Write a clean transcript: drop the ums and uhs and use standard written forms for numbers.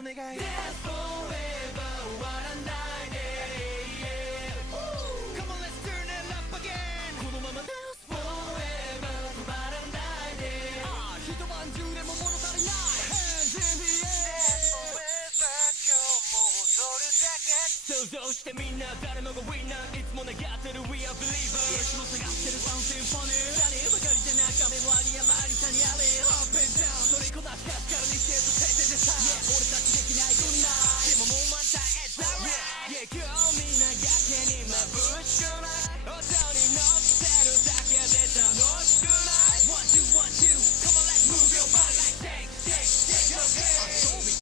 お願い Dance forever 終わらないで Come on let's turn it up again このまま Dance forever 止まらないで一晩中でも物足りない Hands in the air Dance forever 今日も踊るだけ想像してみんな誰もが Winner いつも願ってる We are believers いつも探してるサウンシンフォニー誰ばかりじゃなか目もあり余り谷あれ Up and down 乗りこなすかすからにしてと徹底でさ